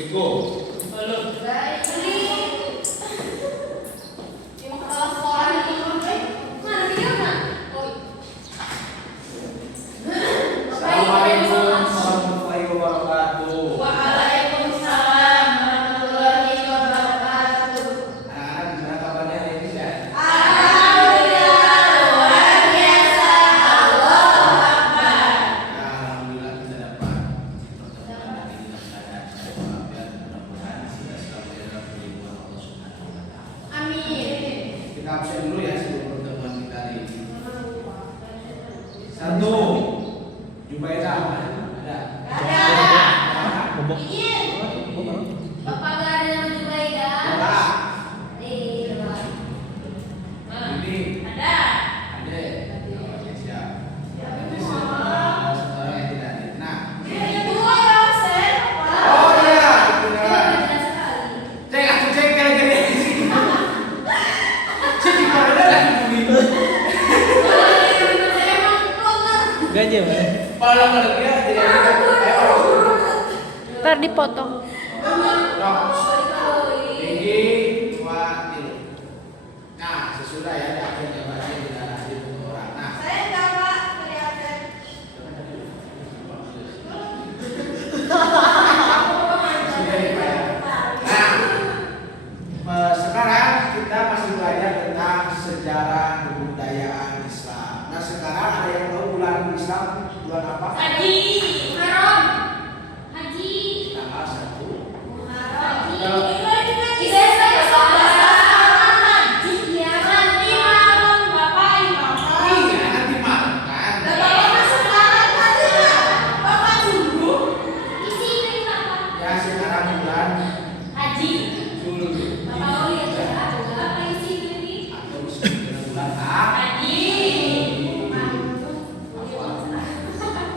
Eko. Halo. Assalamualaikum warahmatullahi wabarakatuh. Waalaikumsalam warahmatullahi wabarakatuh. Anak-anak gimana kabarnya hari ini ya? Alhamdulillah luar biasa. Allahu Akbar. Alhamdulillah kita dapat pertemuan hari ini dalam keadaan sehat walafiat. Mudah-mudahan kita selalu dalam perlindungan Allah Subhanahu wa taala. Amin. Kita absen dulu ya sebelum pertemuan kita hari ini. Satu, Jubaidah ada. Izin. Bapak gak ada nama Jubaidah? Ada. Ini. Ini Ada. ada. Oke, siap. Ini seorang yang tidak ada. Nah, Yang kedua ya, Sen. oh iya, benar. Jelas sekali. Cek aku cek kali-kali. Cek di mana lagi bumi. Emang bener. Gaji mana? Kalau nggak dia jadi ayo. Ntar dipotong. Tinggi, dua, tiga. Nah, sesudah ya ada akhirnya baca tidak ada untuk orang. Nah, Saya enggak, Pak. Kelihatan. sudah ya, Pak, ya. Nah, sekarang kita masih belajar tentang sejarah kebudayaan Islam. Nah, sekarang ada yang tahu bulan Islam bulan apa? Haji. Haram. Haji. Tanggal 1. Haji. Bisa saya soal haji ya. Nanti malam Bapak imam. Iya, nanti malam kan. Bapak masuk malam tadi ya. Bapak dulu. Isi ini Bapak. Ya, sekarang bulan Haji. Jul. Bapak mau lihat ya? Apa isi ini? Atau disebut bulan apa? Haji.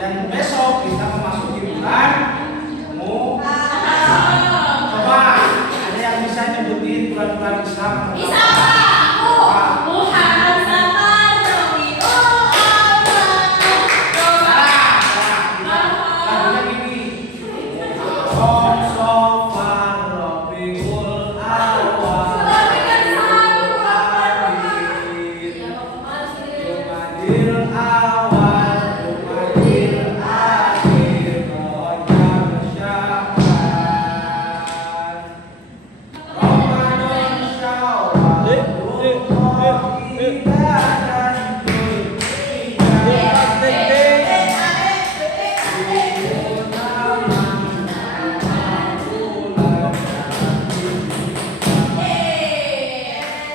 Dan besok kita memasuki bulan Muharram. Coba ada yang bisa nyebutin bulan-bulan Islam? Bisa Pak. Muharram, Safar, Rabiul Awal. Lagunya gini. Muharram, Safar, Rabiul Awal, Jumadil Awal, Jumadil Akhir, Rajab, Sya'ban, Ramadan, Syawal, Dzulqa'dah, dan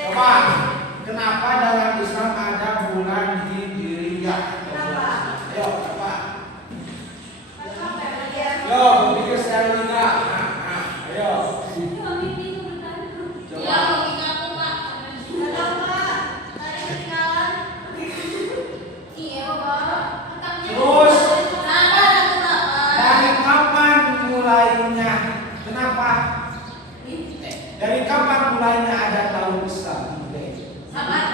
Coba, kenapa dalam Islam ada bulan Hijriyah? Ayo, coba. Yo, berpikir sekali juga. Ayo. Ya, logika aku, Pak. Iya, Pak. Terus, Sabar aku, Pak. dari kapan mulainya? Kenapa? Dari kapan mulainya ada tahun Islam? Sabar.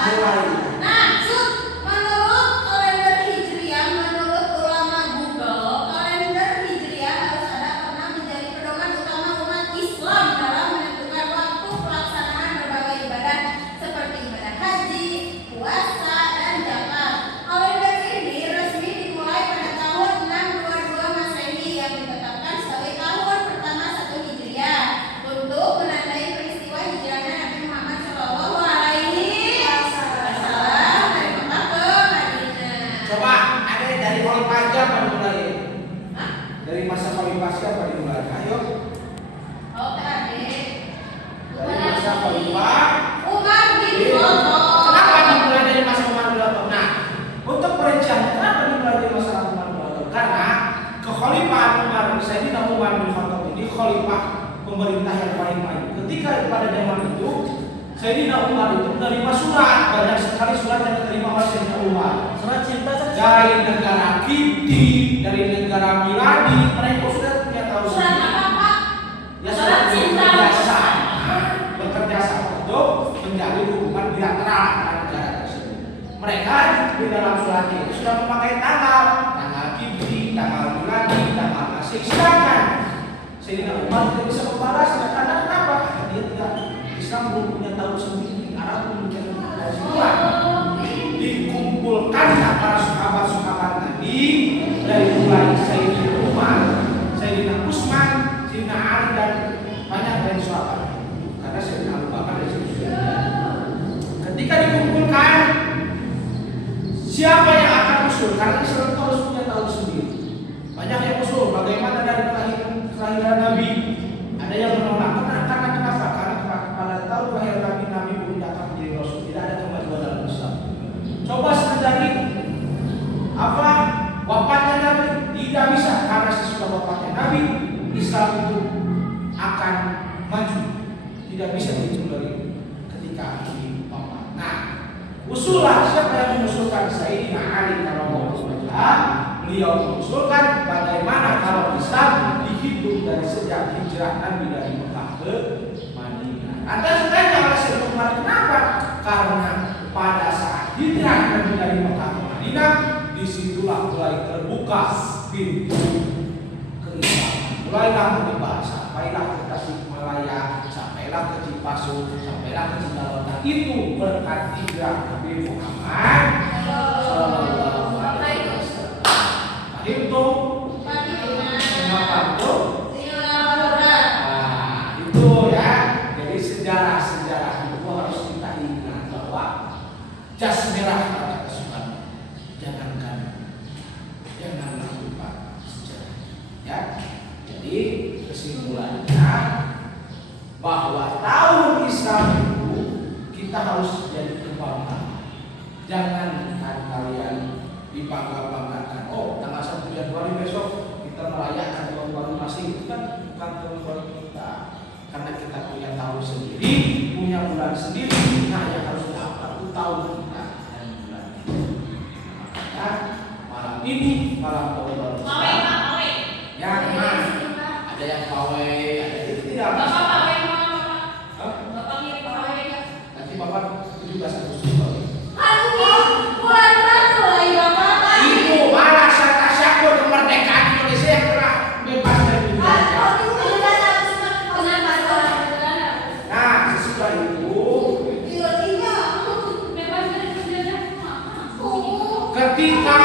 Mulai. Nah, Sud, menurut kalender Hijriah, menurut ulama Google, kalender Hijriah harus ada karena menjadi pedoman utama umat Islam dalam menentukan waktu pelaksanaan berbagai ibadah seperti ibadah haji, puasa, dan zakat. Kalender ini resmi dimulai pada tahun 622 Masehi yang ditetapkan sebagai tahun pertama 1 Hijriah untuk menandai peristiwa hijrahnya Nabi Muhammad Shallallahu Alaihi Wasallam dari Mekah ke Madinah. Coba, ada dari Khalifah siapa dimulai? Hah? Dari masa Khalifah siapa dimulai? Ayo. Oh, PAD. Dari masa Khalifah. Umar bin Khattab. Kenapa dimulai dari masa Umar bin Khattab? Nah, untuk perincian kenapa dimulai dari masa Umar bin Khattab? Karena kekhalifahan Umar bin Sayyidina Umar bin Khattab ini khalifah pemerintah yang paling maju. Ketika pada zaman itu Sayyidina Umar itu menerima surat, banyak sekali surat yang diterima oleh Sayyidina Umar. Surat cinta Dari negara Kipti, dari negara Miladi, mereka sudah punya tahu Surat apa, Pak? Ya Surat surat cinta. bekerja sama, bekerja sama untuk menjalin hubungan bilateral antara negara tersebut. Mereka di dalam suratnya itu sudah memakai tanggal Kipti, tanggal Miladi, tanggal Masih. Sedangkan Sayyidina Umar tidak bisa membalasnya karena kenapa? Karena dia tidak, Islam belum punya tahun sendiri, Arab belum punya tahun sendiri. Dikumpulkannya para sahabat-sahabat Nabi dari mulai Sayyidina Umar, Sayyidina Utsman, Sayyidina Ali dan banyak dari sahabat. Karena Sayyidina Abu Bakar dan Sayyidina. Ketika dikumpulkan, siapa yang akan usul? Karena Islam itu harus punya tahun sendiri. Banyak yang usul bagaimana dari kelahiran Nabi. Ada yang menolak karena kenapa? Karena pada tahun kelahiran Nabi, Nabi belum datang menjadi Rasul. Tidak ada kemajuan dalam Islam. Coba dari apa wafatnya Nabi, tidak bisa karena sesudah wafatnya Nabi Islam itu akan maju. Tidak bisa dihitung dari ketika Nabi wafat. Nah, usulah siapa yang mengusulkan? Sayyidina Ali radhiyallahu anhu. Beliau mengusulkan bagaimana kalau Islam dihitung dari sejak hijrah Nabi dari Mekah ke Madinah. Anda sebenarnya oleh Sayyidina Umar, kenapa? Karena pada saat hijrah Nabi dari Mekah ke Madinah, disitulah mulai terbuka pintu keislaman. Mulailah menyebar, sampailah ke Tasikmalaya, sampailah ke Cipasung, sampailah ke Cikalongga. Itu berkat hijrah Nabi Muhammad sallallahu alaihi wasallam. Itu mengapa itu? Nah, itu ya. Jadi sejarah-sejarah itu harus kita ingat bahwa jas merah kata Soekarno. Janganlah lupa sejarah. Ya. Jadi kesimpulannya bahwa tahun Islam itu kita harus jadi kebanggaan. Jangan kalian dibangga-banggakan. Oh, tanggal 1 Januari besok kita merayakan tahun baru Masih. Itu kan bukan tahun baru kita. Karena kita punya tahun sendiri, punya bulan sendiri. Nah, yang harus dapat itu tahun kita dan bulan kita. Makanya malam ini malam tahun baru kita. Ya, memang ada yang pawai, ada yang tidak. Bapak pawai mau Hah? Bapak ngirim pawai ya? Nanti Bapak 17 Agustus pawai. Bulan baru lagi Bapak. Itu malah syukur kemerdekaan Indonesia yang telah bebas dari penjara. Nah, sesudah itu ketika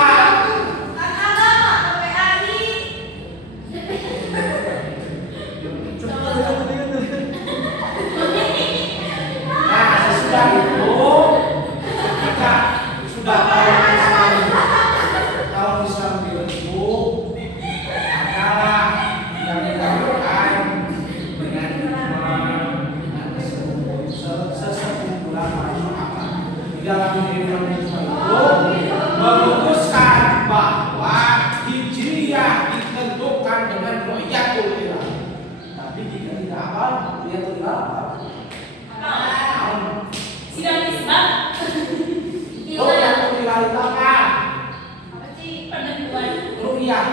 sesudah itu ketika sudah tahun Islam dibentuk adalah yang dilakukan dengan sesekumpulan para sahabat di dalam Indonesia itu memutuskan bahwa Hijriah ditentukan dengan Ru'yatul Hilal. Tapi jika tidak hafal Ru'yatul Hilal Sidang Islam. Ru'yatul Hilal itu apa? Apa sih penentuan? Ru'yah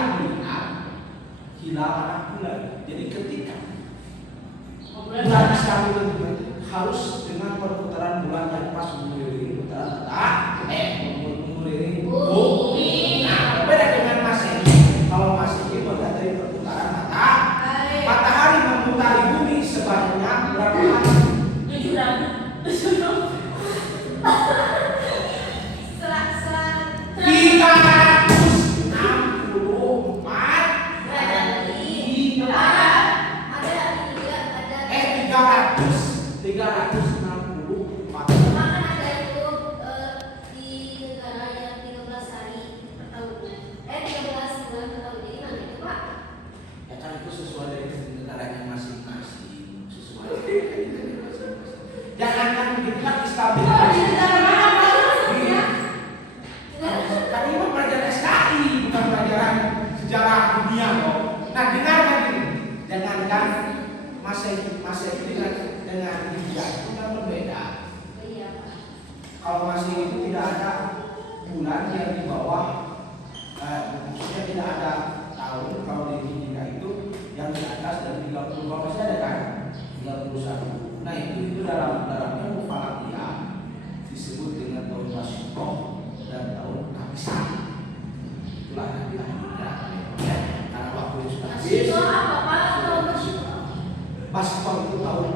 hilal anak bulan. Jadi ketika bulan Islam itu harus dengan perputaran bulan yang pas mengelilingi putaran mengelilingi bumi. Nah, beda dengan Masehi. Kalau Masehi berada dari perputaran matahari memutari bumi sebanyak berapa hari? 700. 364. Bahkan ada itu di negara yang 13 hari per tahunnya. 13 bulan per tahun. Jadi mana itu Pak? Ya kan itu sesuai dengan negaranya masing-masing, sesuai dengan negaranya masing-masing. Jangankan begitulah Islam di Indonesia. Tadi itu pelajaran SKI, bukan pelajaran sejarah dunia kok. Nah, dengarkan ini. Jangankan Masehi dengan Hijrah itu kan berbeda. Iya Pak. Kalau Masehi itu tidak ada bulan yang di bawah, maksudnya tidak ada tahun. Kalau di Hijrah itu yang di atas dari 30 masih ada kan? 31. Nah itu dalamnya Mufalakiyah disebut dengan tahun Masyukoh dan tahun Kapisah. Itulah nanti Hijrah. Ya, karena waktu sudah habis. Masih apa Pak? Tahun tahun